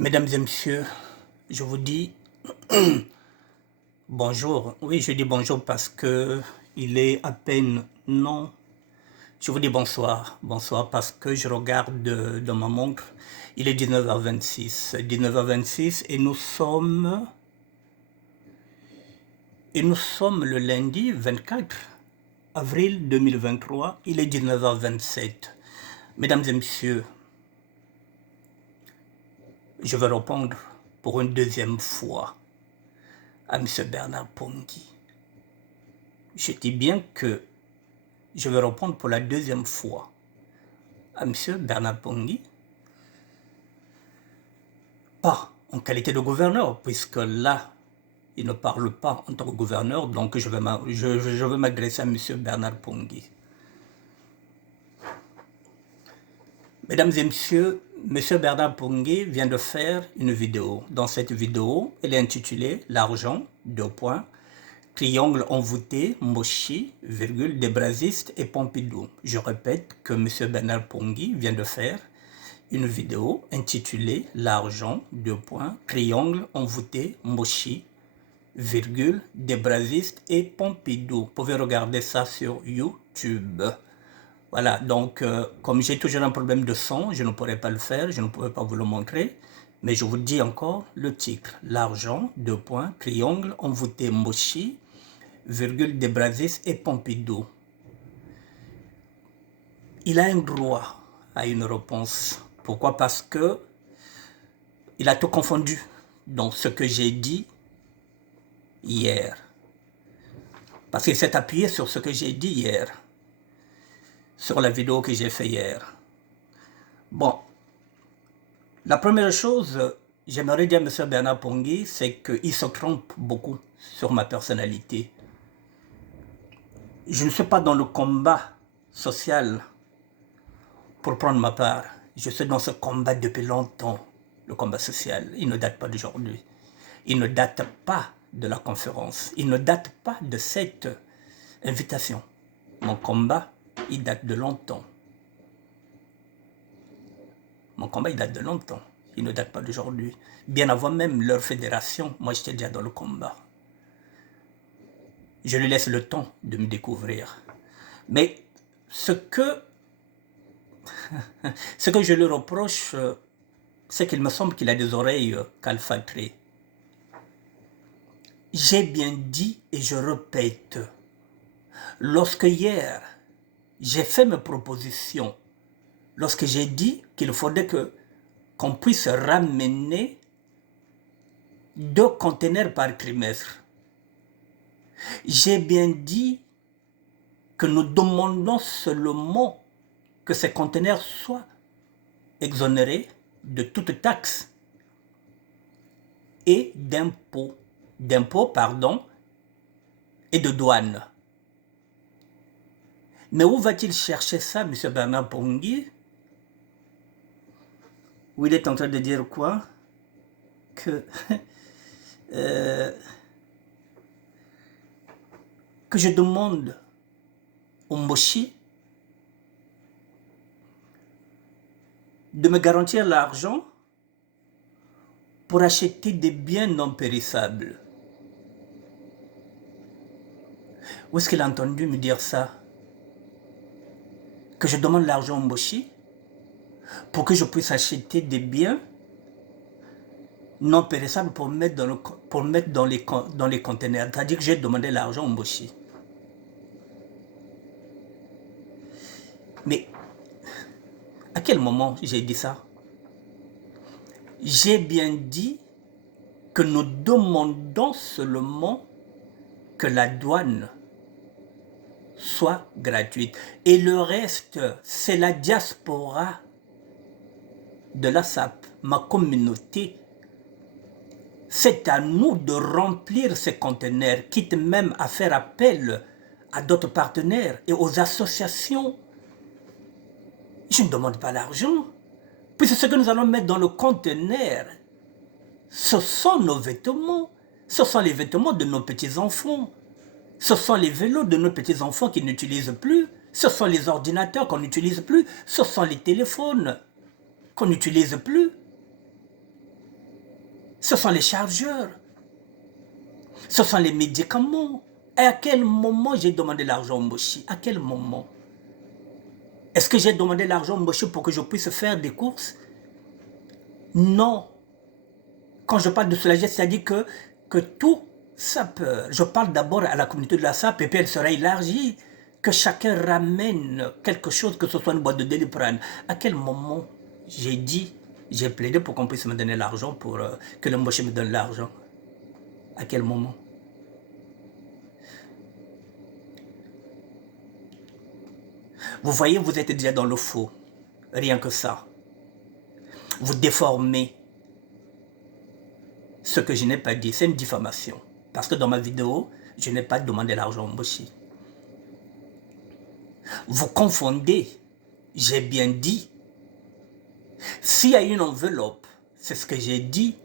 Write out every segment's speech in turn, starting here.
Mesdames et messieurs, je vous dis bonjour. Oui, je dis bonjour parce que il est à peine non. Je vous dis bonsoir. Bonsoir parce que je regarde dans ma montre. Il est 19h26. 19h26 et nous sommes le lundi 24 avril 2023. Il est 19h27. Mesdames et messieurs, je vais répondre pour une deuxième fois à M. Bernard Pongui. Je dis bien que je vais répondre pour la deuxième fois à M. Bernard Pongui, pas en qualité de gouverneur, puisque là, il ne parle pas en tant que gouverneur, donc je vais m'adresser à M. Bernard Pongui. Mesdames et messieurs, M. Bernard Pongui vient de faire une vidéo. Dans cette vidéo, elle est intitulée « L'argent, triangle envoûté, Mochi, des Brasistes et Pompidou ». Je répète que M. Bernard Pongui vient de faire une vidéo intitulée « L'argent, triangle envoûté, Mochi, des Brasistes et Pompidou ». Vous pouvez regarder ça sur YouTube. Voilà, donc comme j'ai toujours un problème de son, je ne pourrais pas le faire, je ne pourrais pas vous le montrer. Mais je vous dis encore le titre. L'argent, triangle envoûté, Mochi, des Brasistes et Pompidou. Il a un droit à une réponse. Pourquoi? Parce que il a tout confondu dans ce que j'ai dit hier. Parce qu'il s'est appuyé sur ce que j'ai dit hier, sur la vidéo que j'ai fait hier. Bon, la première chose, j'aimerais dire à M. Bernard Pongui, c'est qu'il se trompe beaucoup sur ma personnalité. Je ne suis pas dans le combat social pour prendre ma part. Je suis dans ce combat depuis longtemps, le combat social. Il ne date pas d'aujourd'hui. Il ne date pas de la conférence. Il ne date pas de cette invitation. Mon combat, il date de longtemps. Mon combat, il date de longtemps. Il ne date pas d'aujourd'hui. Bien avant même leur fédération, moi, j'étais déjà dans le combat. Je lui laisse le temps de me découvrir. Mais ce que je lui reproche, c'est qu'il me semble qu'il a des oreilles calfeutrées. J'ai bien dit et je répète, lorsque hier, j'ai fait mes propositions, lorsque j'ai dit qu'il faudrait qu'on puisse ramener 2 conteneurs par trimestre, j'ai bien dit que nous demandons seulement que ces conteneurs soient exonérés de toute taxe et d'impôts, et de douane. Mais où va-t-il chercher ça, M. Bernard Pongui? Où il est en train de dire quoi? Que je demande au Mochi de me garantir l'argent pour acheter des biens non périssables. Où est-ce qu'il a entendu me dire ça? Que je demande l'argent au Mochi pour que je puisse acheter des biens non périssables pour mettre dans les conteneurs. C'est-à-dire que j'ai demandé l'argent au Mochi. Mais à quel moment j'ai dit ça? J'ai bien dit que nous demandons seulement que la douane soit gratuite. Et le reste, c'est la diaspora de la SAP, ma communauté. C'est à nous de remplir ces conteneurs, quitte même à faire appel à d'autres partenaires et aux associations. Je ne demande pas l'argent. Puisque ce que nous allons mettre dans le conteneur, ce sont nos vêtements. Ce sont les vêtements de nos petits-enfants. Ce sont les vélos de nos petits-enfants qui n'utilisent plus. Ce sont les ordinateurs qu'on n'utilise plus. Ce sont les téléphones qu'on n'utilise plus. Ce sont les chargeurs. Ce sont les médicaments. Et à quel moment j'ai demandé l'argent au Moshi? À quel moment? Est-ce que j'ai demandé l'argent au Moshi pour que je puisse faire des courses? Non. Quand je parle de soulager, c'est-à-dire que tout ça peur. Je parle d'abord à la communauté de la SAP et puis elle sera élargie. Que chacun ramène quelque chose, que ce soit une boîte de Doliprane. À quel moment j'ai dit, j'ai plaidé pour qu'on puisse me donner l'argent, pour que le Moshi me donne l'argent? À quel moment? Vous voyez, vous êtes déjà dans le faux. Rien que ça. Vous déformez ce que je n'ai pas dit. C'est une diffamation. Parce que dans ma vidéo, je n'ai pas demandé l'argent au Moshi. Vous confondez. J'ai bien dit. S'il y a une enveloppe, c'est ce que j'ai dit.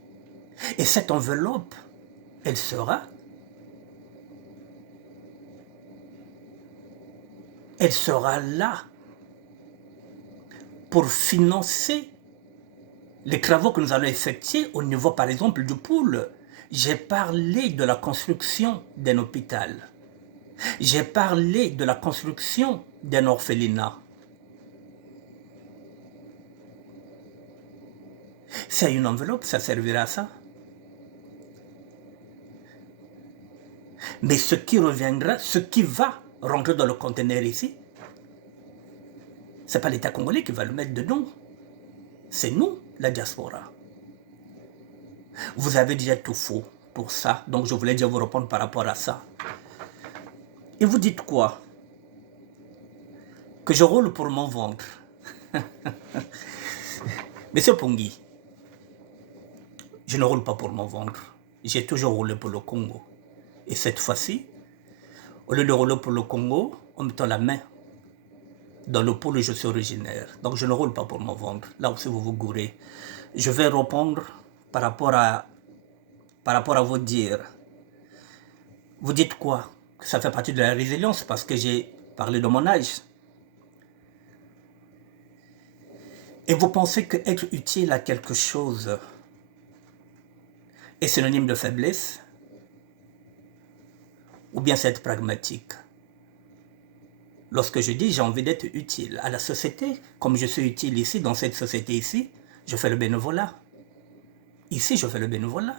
Et cette enveloppe, elle sera là pour financer les travaux que nous allons effectuer au niveau, par exemple, du pôle. J'ai parlé de la construction d'un hôpital. J'ai parlé de la construction d'un orphelinat. C'est une enveloppe, ça servira à ça. Mais ce qui reviendra, ce qui va rentrer dans le conteneur ici, ce n'est pas l'État congolais qui va le mettre dedans. C'est nous, la diaspora. Vous avez déjà tout faux pour ça, donc je voulais déjà vous répondre par rapport à ça. Et vous dites quoi? Que je roule pour mon ventre. Monsieur Pongui, je ne roule pas pour mon ventre. J'ai toujours roulé pour le Congo. Et cette fois-ci, au lieu de rouler pour le Congo, en mettant la main dans le pôle où je suis originaire. Donc je ne roule pas pour mon ventre. Là aussi vous vous gourrez. Je vais répondre par rapport à vos dires. Vous dites quoi? Que ça fait partie de la résilience parce que j'ai parlé de mon âge. Et vous pensez que être utile à quelque chose est synonyme de faiblesse? Ou bien c'est être pragmatique? Lorsque je dis j'ai envie d'être utile à la société, comme je suis utile ici, dans cette société ici, je fais le bénévolat. Ici, je fais le bénévolat.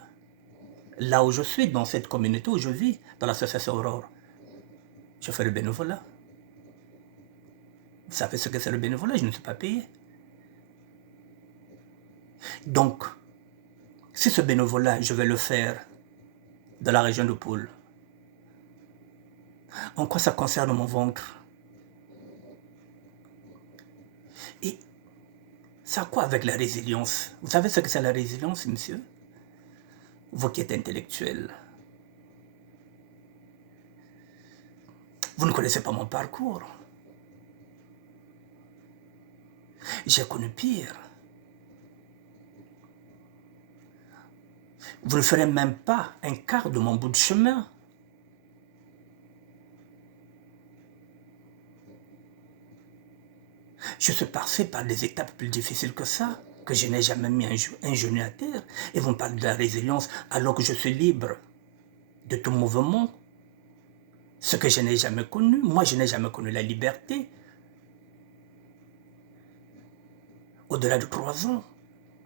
Là où je suis, dans cette communauté où je vis, dans l'association Aurore, je fais le bénévolat. Vous savez ce que c'est le bénévolat? Je ne suis pas payé. Donc, si ce bénévolat, je vais le faire dans la région de Poul, en quoi ça concerne mon ventre? Et ça a quoi avec la résilience? Vous savez ce que c'est la résilience, monsieur? Vous qui êtes intellectuel. Vous ne connaissez pas mon parcours. J'ai connu pire. Vous ne ferez même pas un quart de mon bout de chemin. Je suis passé par des étapes plus difficiles que ça, que je n'ai jamais mis un genou à terre. Et vous me parlez de la résilience alors que je suis libre de tout mouvement. Ce que je n'ai jamais connu. Moi, je n'ai jamais connu la liberté. Au-delà de 3 ans.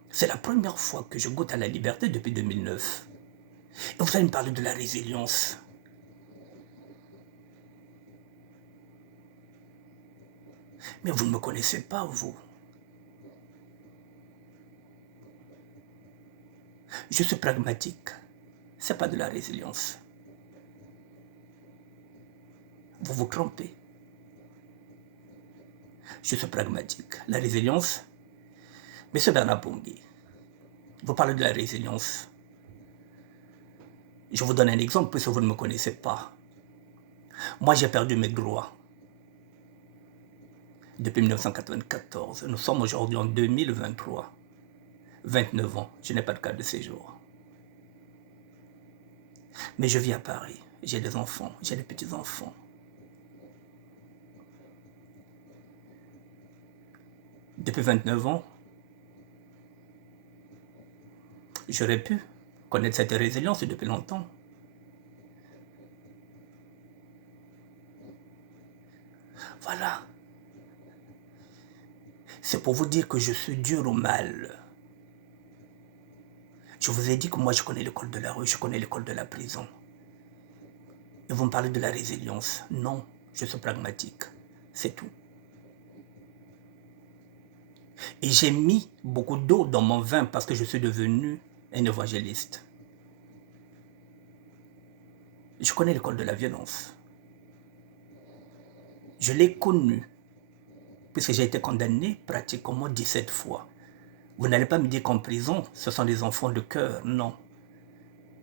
C'est la première fois que je goûte à la liberté depuis 2009. Et vous allez me parler de la résilience. Mais vous ne me connaissez pas, vous. Je suis pragmatique. Ce n'est pas de la résilience. Vous vous trompez. Je suis pragmatique. La résilience, Monsieur Bernard Pongui, vous parlez de la résilience. Je vous donne un exemple puisque vous ne me connaissez pas. Moi, j'ai perdu mes droits depuis 1994. Nous sommes aujourd'hui en 2023. 29 ans, je n'ai pas de carte de séjour. Mais je vis à Paris. J'ai des enfants, j'ai des petits-enfants. Depuis 29 ans, j'aurais pu connaître cette résilience depuis longtemps. Voilà. C'est pour vous dire que je suis dur au mal. Je vous ai dit que moi, je connais l'école de la rue, je connais l'école de la prison. Et vous me parlez de la résilience. Non, je suis pragmatique. C'est tout. Et j'ai mis beaucoup d'eau dans mon vin parce que je suis devenu un évangéliste. Je connais l'école de la violence. Je l'ai connue, puisque j'ai été condamné pratiquement 17 fois. Vous n'allez pas me dire qu'en prison, ce sont des enfants de cœur, non.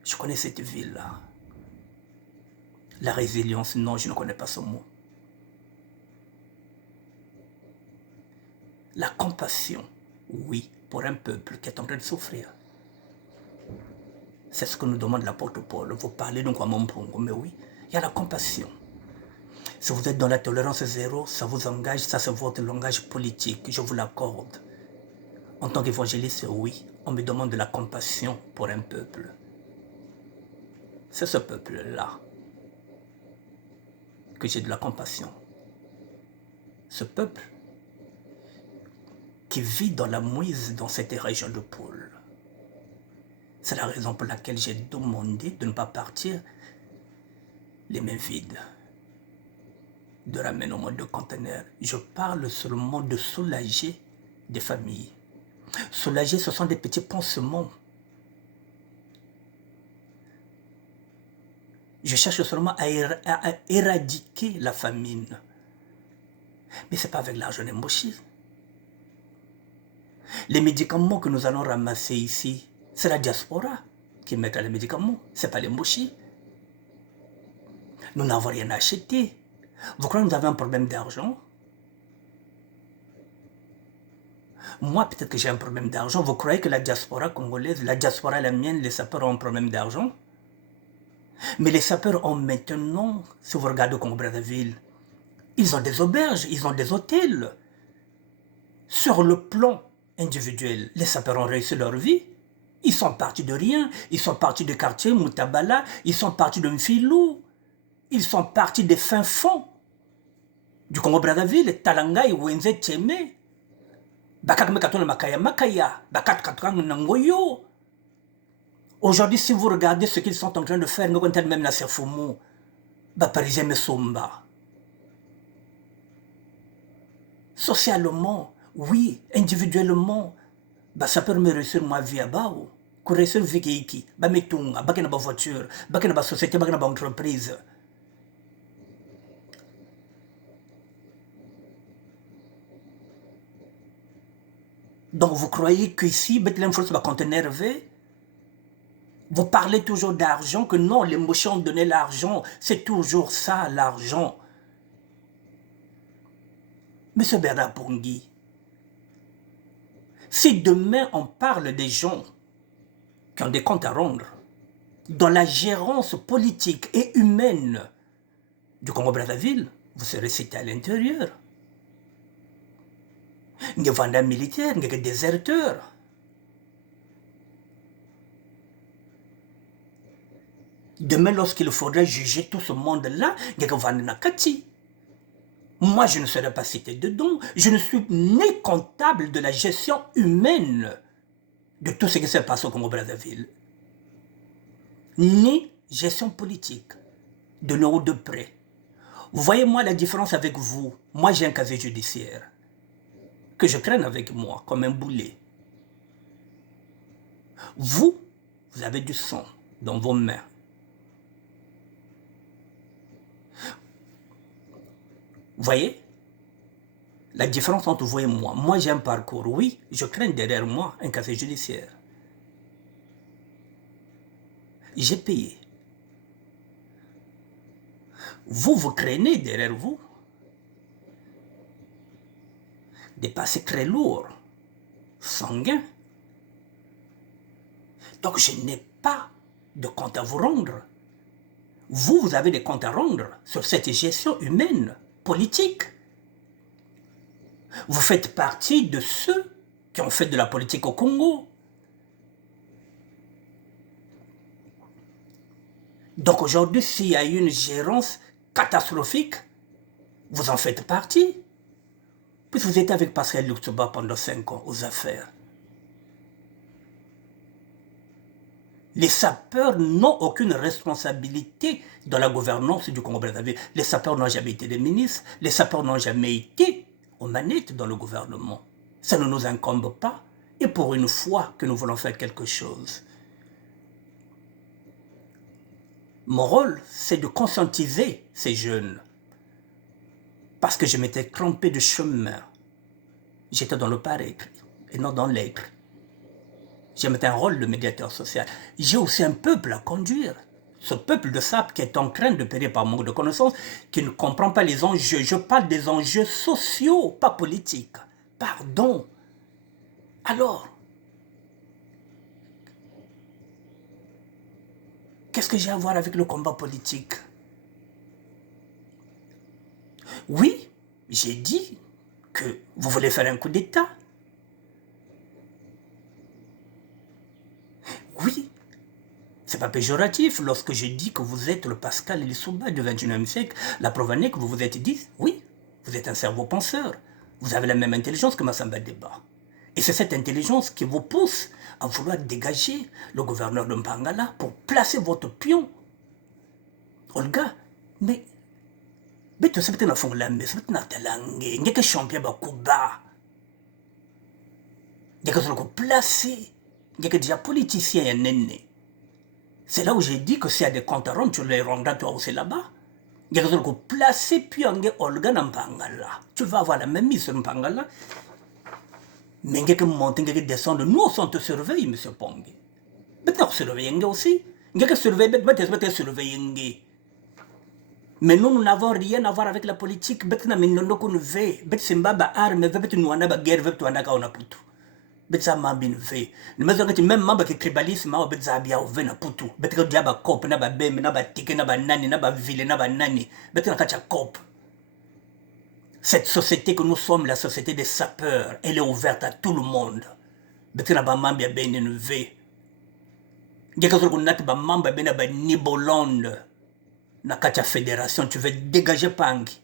Je connais cette ville-là. La résilience, non, je ne connais pas ce mot. La compassion, oui, pour un peuple qui est en train de souffrir. C'est ce que nous demande l'apôtre Paul. Vous parlez donc à mon pongo, mais oui, il y a la compassion. Si vous êtes dans la tolérance zéro, ça vous engage, ça c'est votre langage politique, je vous l'accorde. En tant qu'évangéliste, oui, on me demande de la compassion pour un peuple. C'est ce peuple-là que j'ai de la compassion. Ce peuple qui vit dans la mouise dans cette région de Paul. C'est la raison pour laquelle j'ai demandé de ne pas partir les mains vides, de ramener au moins 2 conteneurs. Je parle seulement de soulager des familles. Soulager, ce sont des petits pansements. Je cherche seulement à éradiquer la famine. Mais ce n'est pas avec l'argent des mochis. Les médicaments que nous allons ramasser ici, c'est la diaspora qui mettra les médicaments, ce n'est pas les mochis. Nous n'avons rien acheté. Vous croyez que nous avons un problème d'argent? Moi, peut-être que j'ai un problème d'argent. Vous croyez que la diaspora congolaise, la diaspora la mienne, les sapeurs ont un problème d'argent? Mais les sapeurs ont maintenant, si vous regardez au Congo-Brazzaville, ils ont des auberges, ils ont des hôtels. Sur le plan individuel, les sapeurs ont réussi leur vie. Ils sont partis de rien. Ils sont partis du quartier Moutabala. Ils sont partis de Mfilou. Ils sont partis des fins fonds du Congo-Brazzaville, Talanga, Wenze, Tcheme. Aujourd'hui, si vous regardez ce qu'ils sont en train de faire, nous avons même la Serfoumou, Parisien Mesomba. Socialement, oui, individuellement, ça permet de réussir ma vie à Bao. Pour réussir vie qui, metunga, bakena ba voiture, bakena ba société, bakena ba entreprise. Donc vous croyez qu'ici, Bethlehem Force va contenir V? Vous parlez toujours d'argent, que non, les mochons ont donné l'argent. C'est toujours ça, l'argent. Monsieur Bernard Pongui, si demain on parle des gens qui ont des comptes à rendre dans la gérance politique et humaine du Congo-Brazzaville, vous serez cité à l'intérieur. Il y a des militaires, il y a des déserteurs. Demain, lorsqu'il faudra juger tout ce monde-là, il y a des Nakati. Moi, je ne serai pas cité dedans. Je ne suis ni comptable de la gestion humaine de tout ce qui s'est passé au Congo-Brazzaville, ni gestion politique, de loin ou de près. Vous voyez, moi, la différence avec vous. Moi, j'ai un casier judiciaire que je traîne avec moi comme un boulet. Vous, vous avez du sang dans vos mains. Vous voyez la différence entre vous et moi. Moi, j'ai un parcours. Oui, je traîne derrière moi un casier judiciaire. J'ai payé. Vous, vous traînez derrière vous des passés très lourds, sanguins. Donc, je n'ai pas de compte à vous rendre. Vous, vous avez des comptes à rendre sur cette gestion humaine, politique. Vous faites partie de ceux qui ont fait de la politique au Congo. Donc aujourd'hui, s'il y a eu une gérance catastrophique, vous en faites partie. Puis vous étiez avec Pascal Lutsuba pendant 5 ans aux affaires. Les sapeurs n'ont aucune responsabilité dans la gouvernance du Congo-Brazzaville. Les sapeurs n'ont jamais été des ministres, les sapeurs n'ont jamais été aux manettes dans le gouvernement. Ça ne nous incombe pas. Et pour une fois que nous voulons faire quelque chose, mon rôle, c'est de conscientiser ces jeunes. Parce que je m'étais trompé de chemin. J'étais dans le paraître et non dans l'être. J'ai un rôle de médiateur social. J'ai aussi un peuple à conduire. Ce peuple de sable qui est en train de périr par manque de connaissances, qui ne comprend pas les enjeux. Je parle des enjeux sociaux, pas politiques. Pardon. Alors, qu'est-ce que j'ai à voir avec le combat politique? Oui, j'ai dit que vous voulez faire un coup d'État. Oui, c'est pas péjoratif lorsque je dis que vous êtes le Pascal Lissouba du XXIe siècle. La preuve en est que vous vous êtes dit, oui, vous êtes un cerveau penseur. Vous avez la même intelligence que Massamba Deba. Et c'est cette intelligence qui vous pousse à vouloir dégager le gouverneur de Mpangala pour placer votre pion. Olga, mais tu sais que tu as fait la messe, tu as fait la langue, tu as fait champion de Cuba. Tu as fait placer, tu as déjà politicien et néné. C'est là où j'ai dit que s'il y a des comptes à rendre, tu les rendras toi aussi là-bas. Tu as fait placer pion Olga dans Mpangala. Tu vas avoir la même mise sur Mpangala. Mais tu as monter, tu as descendre. Nous, on te surveille, M. Pongi. Mais tu as surveillé aussi. Tu as surveillé, tu as surveillé. Mais nous n'avons rien à voir avec la politique. Bet na minnono qu'on veut. Bet simbaba arme, bet nous en a guerre, bet on a kaona putu. Bet ça m'a bien fait. Nous mettons même membre qui tribalisme, bet ça bien au vena putu. Bet que diaba cop, na ba bem, na ba tike, na ba nani, na ba ville, na ba nani. Bet na kacha cop. Cette société que nous sommes, la société des sapeurs, elle est ouverte à tout le monde. Bet na ba mambia ben ne veut. Yakazo qu'on nat ba mamba ben na ba nibolonde. Na kacha fédération, tu veux dégager Pangi.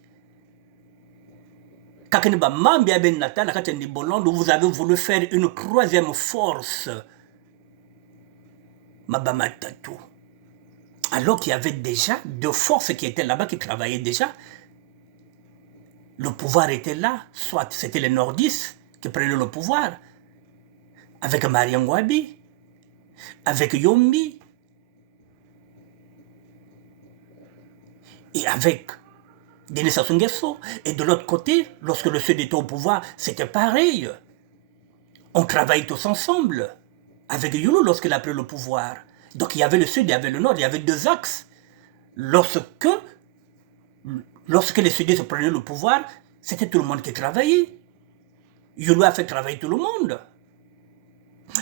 Kakeniba Mambia Ben Nata, na kacha Nibolande, vous avez voulu faire une troisième force. Mabamatatu. Alors qu'il y avait déjà deux forces qui étaient là-bas, qui travaillaient déjà. Le pouvoir était là, soit c'était les nordistes qui prenaient le pouvoir, avec Mariam Wabi, avec Yombi, et avec Denis Sassou Nguesso. Et de l'autre côté, lorsque le Sud était au pouvoir, c'était pareil. On travaillait tous ensemble. Avec Youlou lorsqu'il a pris le pouvoir. Donc il y avait le Sud, il y avait le Nord, il y avait deux axes. Lorsque les Sudistes prenaient le pouvoir, c'était tout le monde qui travaillait. Youlou a fait travailler tout le monde.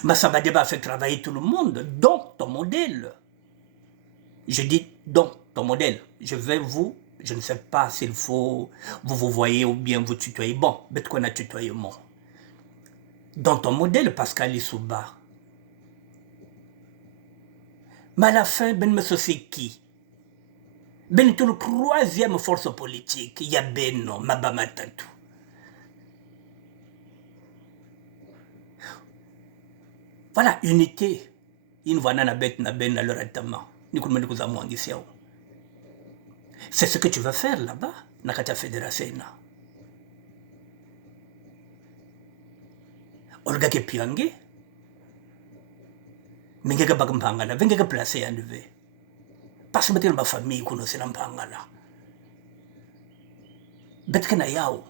Massamba Deba a fait travailler tout le monde, dont ton modèle. Je dis donc ton modèle. Je ne sais pas s'il faut, vous voyez ou bien vous tutoyez. Bon, bête qu'on a tutoyé moi. Dans ton modèle, Pascal Lissouba. Mais à la fin, ben me c'est qui? Ben tout le troisième force politique, il y a Beno, Mabamatatu. Voilà, unité. Il va na bête na ben à leur attament. C'est ce que tu vas faire là-bas, Nakata Fédération. Olga Kepiange, Mingeka Bagampangala, Vengeka placé à lever. Parce que ma famille connaît l'Ampangala. Betkana Yao,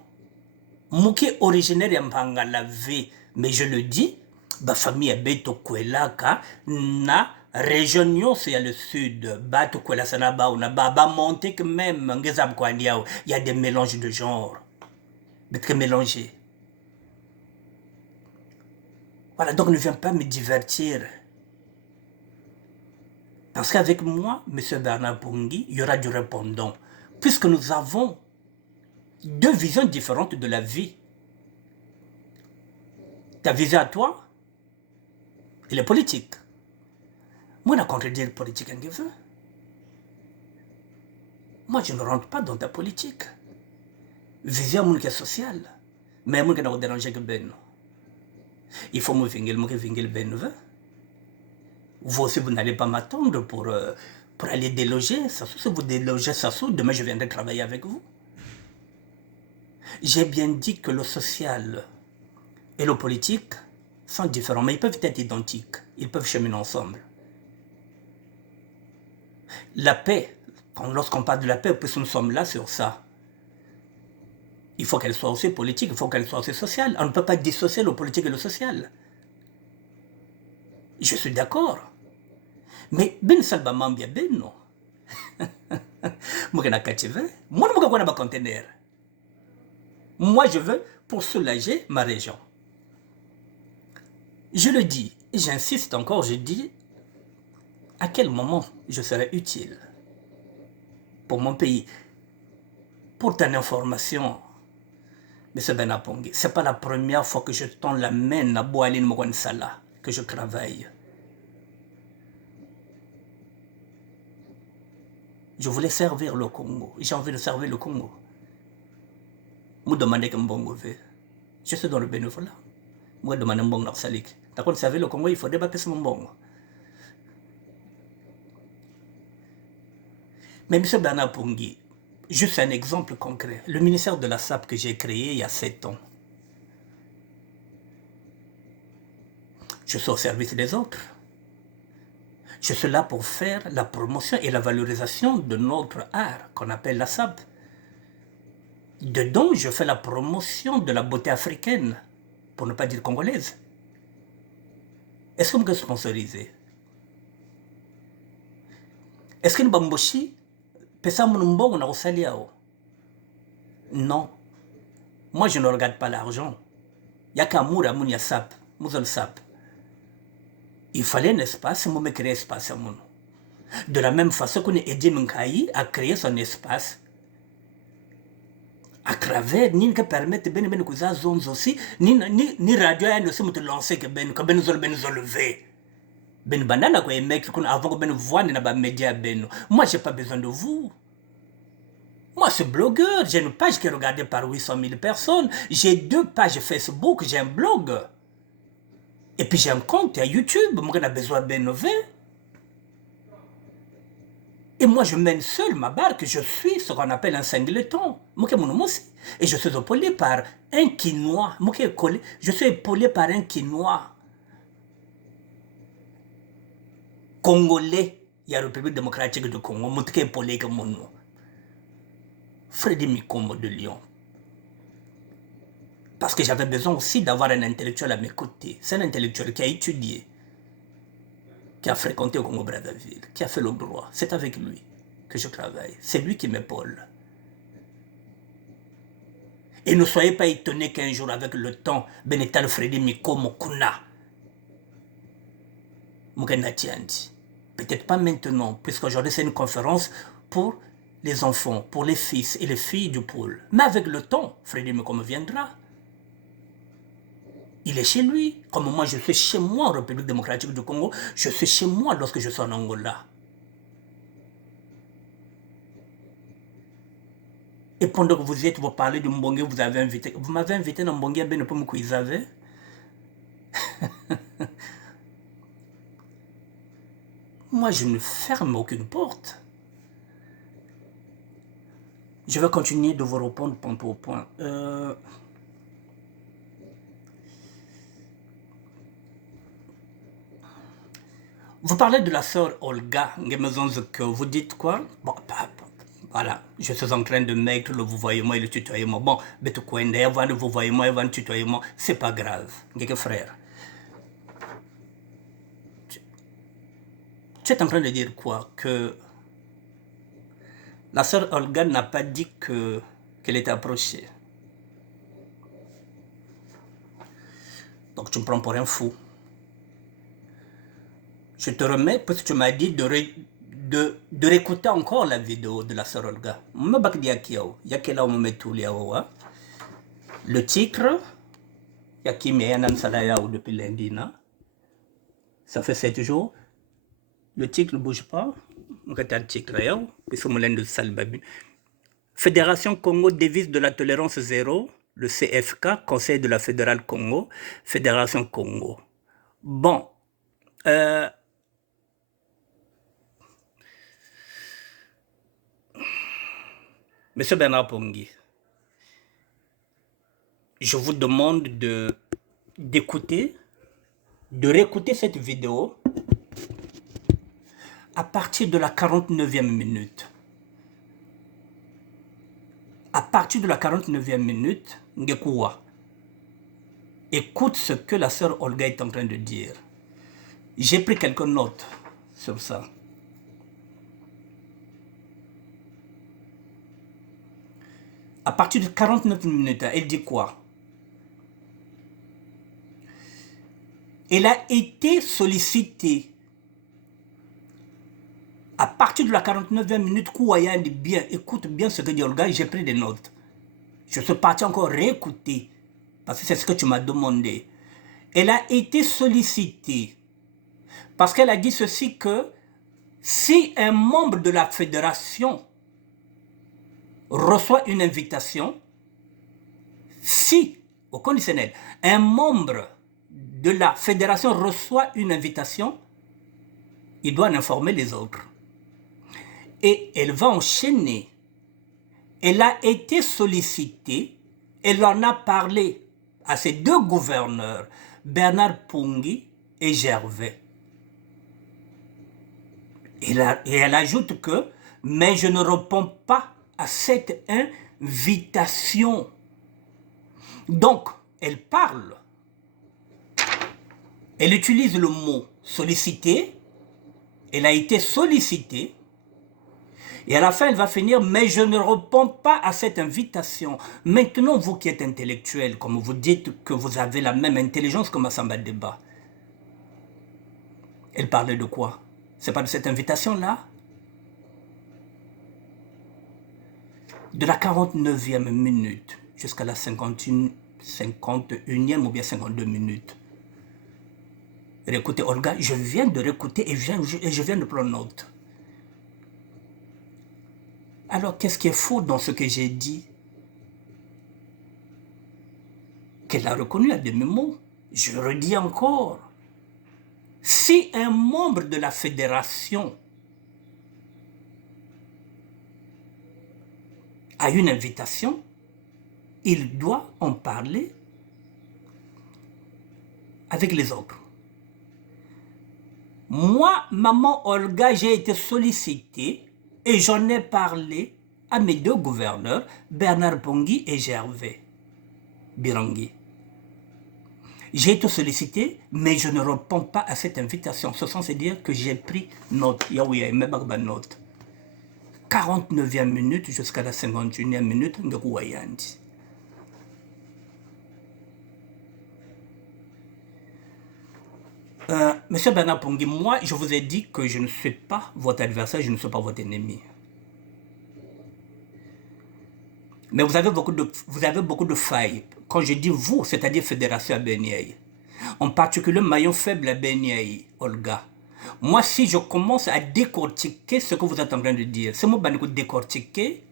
Mouki originaire d'Ampangala V, mais je le dis, ma famille est Beto Kwelaka, na région c'est le sud, Bato Kwela Sanaba, on a baba monté que même, Ngezab Kwandiao, il y a des mélanges de genres. Betka mélangé. Voilà, donc ne viens pas me divertir. Parce qu'avec moi, M. Bernard Pongi, il y aura du répondant. Puisque nous avons deux visions différentes de la vie. Ta vision à toi, elle est politique. Moi, je contredire politique en veut. Moi, je ne rentre pas dans ta politique. Viser un monde qui est social. Mais un monde qui n'a pas dérangé que ben. Il faut me vingel ben. Vous aussi, vous n'allez pas m'attendre pour aller déloger. Ça, si vous délogez Sassou, demain je viendrai travailler avec vous. J'ai bien dit que le social et le politique sont différents, mais ils peuvent être identiques. Ils peuvent cheminer ensemble. La paix, lorsqu'on parle de la paix, puisque nous sommes là sur ça, il faut qu'elle soit aussi politique, il faut qu'elle soit aussi sociale. On ne peut pas dissocier le politique et le social. Je suis d'accord. Mais ben salba mambia ben non. Moi, je veux pour soulager ma région. Je le dis, j'insiste encore, je dis à quel moment je serai utile pour mon pays. Pour ton information, M. Benapongi, ce n'est pas la première fois que je tends la main à Boaline Mouansala, que je travaille. Je voulais servir le Congo. J'ai envie de servir le Congo. Moi, demandez que Mbongo veut. Je suis dans le bénévolat. Moi, demandez Mbongo Narsalik. D'accord, servir le Congo, il faut débattre sur Mbongo. Mais M. Bernard Pongi, juste un exemple concret. Le ministère de la SAP que j'ai créé il y a 7 ans. Je suis au service des autres. Je suis là pour faire la promotion et la valorisation de notre art qu'on appelle la SAP. Dedans, je fais la promotion de la beauté africaine, pour ne pas dire congolaise. Est-ce que vous me sponsorisez? Est-ce que nous bamboshi non. Moi, je ne regarde pas l'argent. Il n'y a qu'un mour à mon sap, mouzol sap. Il fallait un espace, moi, me créer un espace à mon. De la même façon qu'on a aidé Mnkaï à créer son espace. À travers, ni que permettre ben ben que ça zones aussi, ni radio ne se me lancer que ben zol levé. Ben banana quoi mec avant que ben voix n'a pas média ben. Moi j'ai pas besoin de vous. Moi c'est blogueur, j'ai une page qui est regardée par 800 000 personnes, j'ai 2 pages Facebook, j'ai un blog. Et puis j'ai un compte à YouTube, moi j'ai besoin de ben. Et moi, je mène seul ma barque, je suis ce qu'on appelle un singleton. Et je suis épaulé par un Quinois. Je suis épaulé par un Quinois. Congolais. Il y a la République démocratique du Congo. Je suis épaulé comme mon nom. Freddy Mikomo de Lyon. Parce que j'avais besoin aussi d'avoir un intellectuel à mes côtés. C'est un intellectuel qui a étudié, qui a fréquenté au Congo-Brazzaville, qui a fait le droit. C'est avec lui que je travaille. C'est lui qui m'épaule. Et ne soyez pas étonnés qu'un jour, avec le temps, Benetal Freddy Mikomo Kuna, peut-être pas maintenant, puisqu'aujourd'hui c'est une conférence pour les enfants, pour les fils et les filles du pôle. Mais avec le temps, Freddy Mikomo viendra. Il est chez lui, comme moi je suis chez moi en République démocratique du Congo, je suis chez moi lorsque je suis en Angola. Et pendant que vous êtes, vous parlez de Mbongue, vous m'avez invité dans Mbongue, ben pour me quiser. Moi, je ne ferme aucune porte. Je vais continuer de vous répondre point pour point. Vous parlez de la sœur Olga, que vous dites quoi? Bon, voilà, je suis en train de mettre le vouvoiement et le tutoiement. Bon, avant le vouvoiement et avant le tutoiement, c'est pas grave. Frère, tu es en train de dire quoi? Que la sœur Olga n'a pas dit qu'elle était approchée. Donc tu me prends pour un fou. Je te remets parce que tu m'as dit de réécouter encore la vidéo de la sœur Olga. Le titre, depuis lundi, ça fait 7 jours. Le titre ne bouge pas. Fédération Congo, devise de la tolérance zéro, le CFK, Conseil de la Fédérale Congo, Fédération Congo. Bon, Monsieur Bernard Pongui, je vous demande d'écouter, de réécouter cette vidéo à partir de la 49e minute. À partir de la 49e minute, Ngekouwa, écoute ce que la sœur Olga est en train de dire. J'ai pris quelques notes sur ça. À partir de 49 minutes, elle dit quoi? Elle a été sollicitée. À partir de la 49e minute, Kouaya dit bien, écoute bien ce que dit Olga, j'ai pris des notes. Je suis parti encore réécouter, parce que c'est ce que tu m'as demandé. Elle a été sollicitée, parce qu'elle a dit ceci que si un membre de la fédération reçoit une invitation, si, au conditionnel, un membre de la fédération reçoit une invitation, il doit en informer les autres. Et elle va enchaîner. Elle a été sollicitée, elle en a parlé à ses deux gouverneurs, Bernard Pongui et Gervais. Et elle ajoute que, mais je ne réponds pas à cette invitation. Donc, elle parle. Elle utilise le mot sollicité. Elle a été sollicitée. Et à la fin, elle va finir, mais je ne réponds pas à cette invitation. Maintenant, vous qui êtes intellectuel, comme vous dites que vous avez la même intelligence que Massamba Deba, elle parlait de quoi? C'est pas de cette invitation-là? De la 49e minute jusqu'à la 51e ou bien 52 minutes. Réécoutez, Olga, je viens de réécouter et je viens de prendre note. Alors, qu'est-ce qui est faux dans ce que j'ai dit? Qu'elle a reconnu à demi-mot. Je le redis encore. Si un membre de la fédération a une invitation, il doit en parler avec les autres. Moi, maman Olga, j'ai été sollicitée et j'en ai parlé à mes deux gouverneurs, Bernard Pongui et Gervais Birangui. J'ai été sollicité, mais je ne réponds pas à cette invitation. Ce sens, c'est dire que j'ai pris note. Yaouya, même note. 49e minute jusqu'à la 51e minute, Ngekouayandi. Monsieur Bernard Pongui, moi, je vous ai dit que je ne suis pas votre adversaire, je ne suis pas votre ennemi. Mais vous avez beaucoup de failles. Quand je dis vous, c'est-à-dire Fédération Abeniaï. En particulier, maillon faible Abeniaï, Olga. Moi, si je commence à décortiquer ce que vous êtes en train de dire, c'est moi qui décortiquer,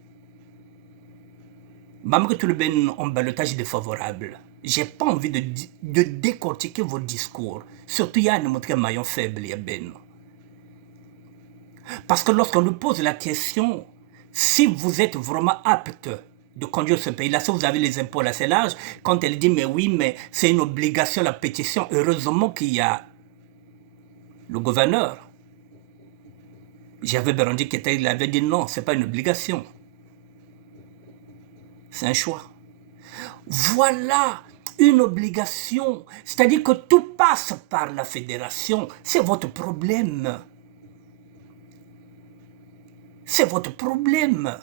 même que tout le bien en balotage défavorable. J'ai pas envie de décortiquer vos discours. Surtout, il y a un maillon faible, il y a ben. Parce que lorsqu'on nous pose la question, si vous êtes vraiment apte de conduire ce pays-là, si vous avez les épaules assez larges, quand elle dit, mais oui, mais c'est une obligation, la pétition, heureusement qu'il y a le gouverneur. J'avais Berendi qui avait dit non, c'est pas une obligation. C'est un choix. Voilà une obligation. C'est-à-dire que tout passe par la fédération. C'est votre problème. C'est votre problème.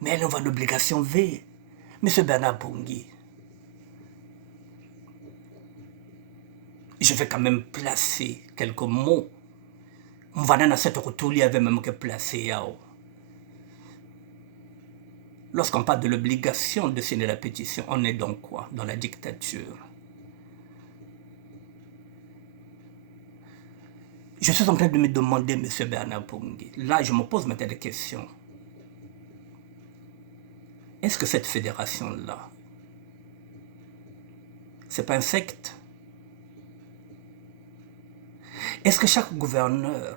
Mais elle envoie l'obligation V. Monsieur Bernard Pongui, je vais quand même placer quelques mots. On va dans cette retour, il y avait même que placer. Lorsqu'on parle de l'obligation de signer la pétition, on est dans quoi? Dans la dictature. Je suis en train de me demander, M. Bernard Pongui, là je me pose maintenant des questions. Est-ce que cette fédération-là, c'est pas un secte? Est-ce que chaque gouverneur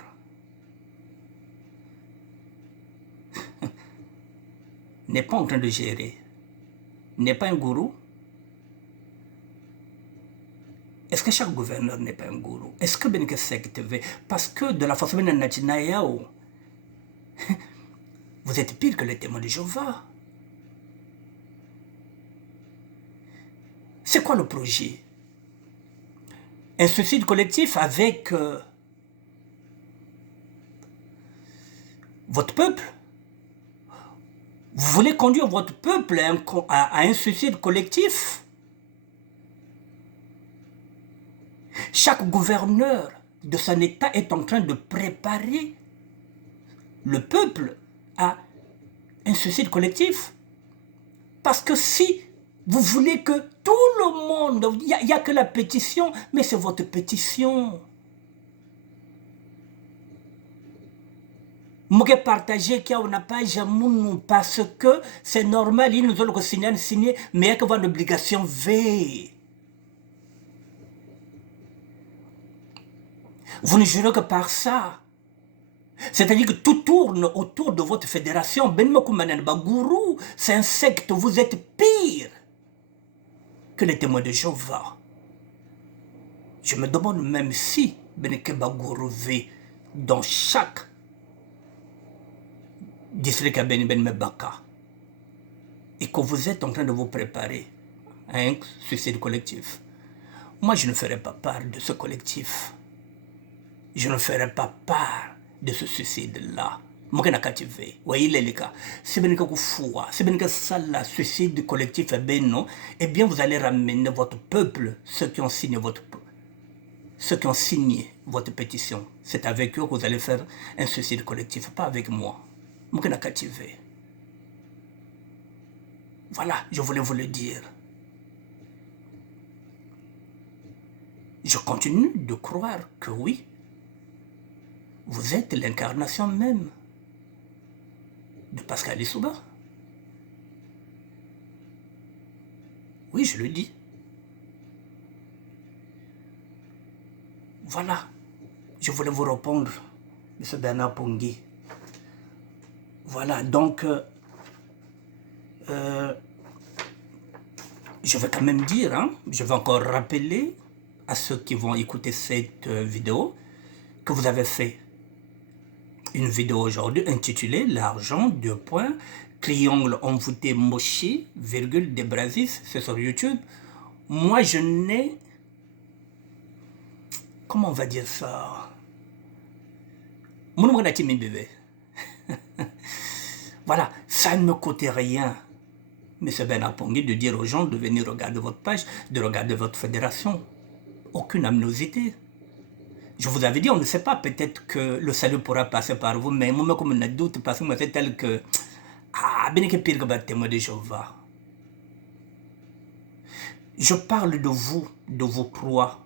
n'est pas en train de gérer, n'est pas un gourou? Est-ce que chaque gouverneur n'est pas un gourou? Est-ce que ben que secte veut? Parce que de la façon dont vous êtes pire que les témoins de Jéhovah. C'est quoi le projet? Un suicide collectif avec votre peuple? Vous voulez conduire votre peuple à un suicide collectif? Chaque gouverneur de son État est en train de préparer le peuple à un suicide collectif. Parce que si vous voulez que tout le monde, il n'y a que la pétition, mais c'est votre pétition. Vous pouvez partager qu'on n'a pas jamais parce que c'est normal, ils nous ont signé, mais il y a que votre obligation V. Vous ne jurez que par ça. C'est-à-dire que tout tourne autour de votre fédération. C'est un secte, vous êtes pire que les témoins de Jéhovah. Je me demande même si Benekeba V dans chaque district à Mebaka et que vous êtes en train de vous préparer à un suicide collectif. Moi, je ne ferai pas part de ce collectif. Je ne ferai pas part de ce suicide-là. Moi, je n'ai pas captivé. Voyez les cas. C'est bien que vous fouillez, c'est bien que ça, le suicide collectif est bien non. Eh bien, vous allez ramener votre peuple, ceux qui ont signé votre pétition. C'est avec eux que vous allez faire un suicide collectif, pas avec moi. Moi, je n'ai pas captivé. Voilà, je voulais vous le dire. Je continue de croire que oui, vous êtes l'incarnation même de Pascal Lissouba. Oui, je le dis. Voilà, je voulais vous répondre, M. Bernard Pongui. Voilà, donc, je vais quand même dire, hein, je vais encore rappeler à ceux qui vont écouter cette vidéo que vous avez fait une vidéo aujourd'hui intitulée L'argent, triangle envoûté mochi, virgule, des Brasis, c'est sur YouTube. Moi, je n'ai... Comment on va dire ça? Mon bébé. Voilà, ça ne me coûte rien, M. Bernard Pongui, de dire aux gens de venir regarder votre page, de regarder votre fédération. Aucune amnosité. Je vous avais dit, on ne sait pas, peut-être que le salut pourra passer par vous, mais moi, comme on a doute, parce que moi, c'est tel que... Ah, bien que pire que le témoin de Jéhovah. Je parle de vos proies.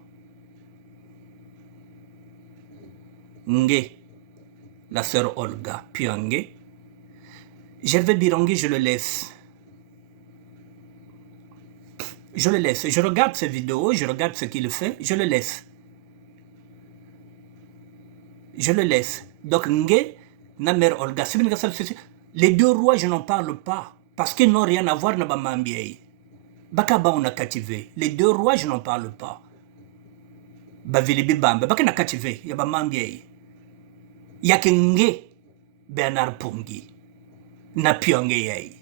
Ngé, la sœur Olga, puis Ngé. Gervais Birangui, je le laisse. Je le laisse. Je regarde ses vidéos, je regarde ce qu'il fait, je le laisse. Je le laisse. Donc, Ngé, na mère Olga, les deux rois, je n'en parle pas. Parce qu'ils n'ont rien à voir dans Bamambiei. Bakaba, on a captivé. Les deux rois, je n'en parle pas. Bavilibi Bamba, Baka na captivé. Il y a Bamambiei. Il y a que Ngé, Bernard Pongui. Na Pyongei.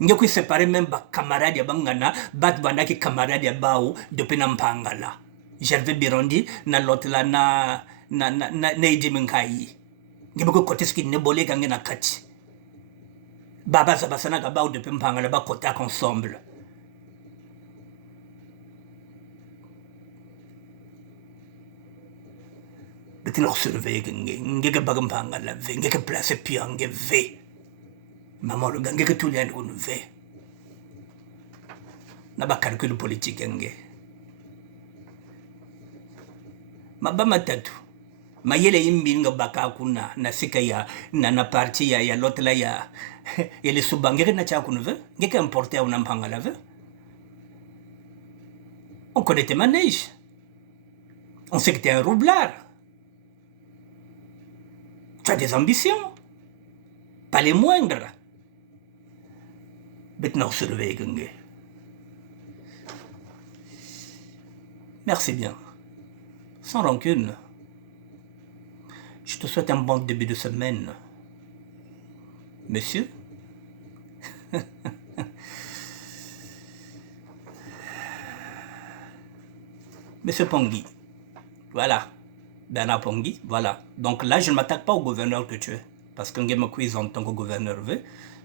Ngé qui séparer même ba camarade ya bangana, bat bandaki camarade ya bao, depuis Nampangala. Gervais Birondi, na lotla na Eidi Minkai. Ngiboko koteski nebole gange na kati. Baba Zabasana Gabao depuis Mpangala ba kotak ensemble. Betin leur surveiller ngeke bagampangala ve, ngeke place piange ve. Maman le gange que tout lien on ve. Na ba calcul politique nge. Mabama tatu. Mayele imbinga baka kuna na sika ya na parti ya l'autre là ya les subangere na cha kunve ngeke importer au nampanga lave. On connaît tes manèges. On sait que t'es un roublard. Tu as des ambitions. Pas les moindres. Maintenant, surveille, Genge. Merci bien. Sans rancune. Je te souhaite un bon début de semaine. Monsieur? Monsieur Pongui. Voilà. Bernard Pongui, voilà. Donc là, je ne m'attaque pas au gouverneur que tu es. Parce que je me cuise en tant que gouverneur.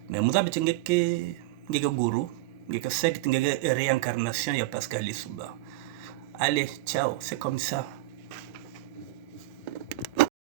Mais moi, je suis un gourou. Je suis une réincarnation de Pascal Lissouba. Allez, ciao, c'est comme ça.